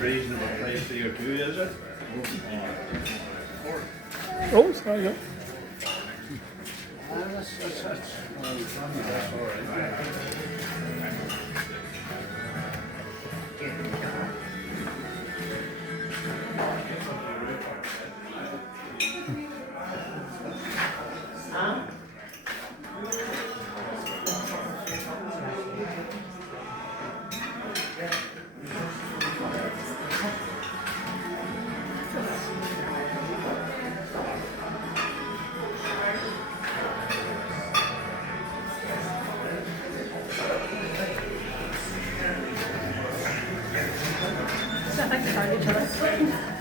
Reasonable place for you too, is it? Oh, sorry, yeah. That's all right. It's not like they hard each other.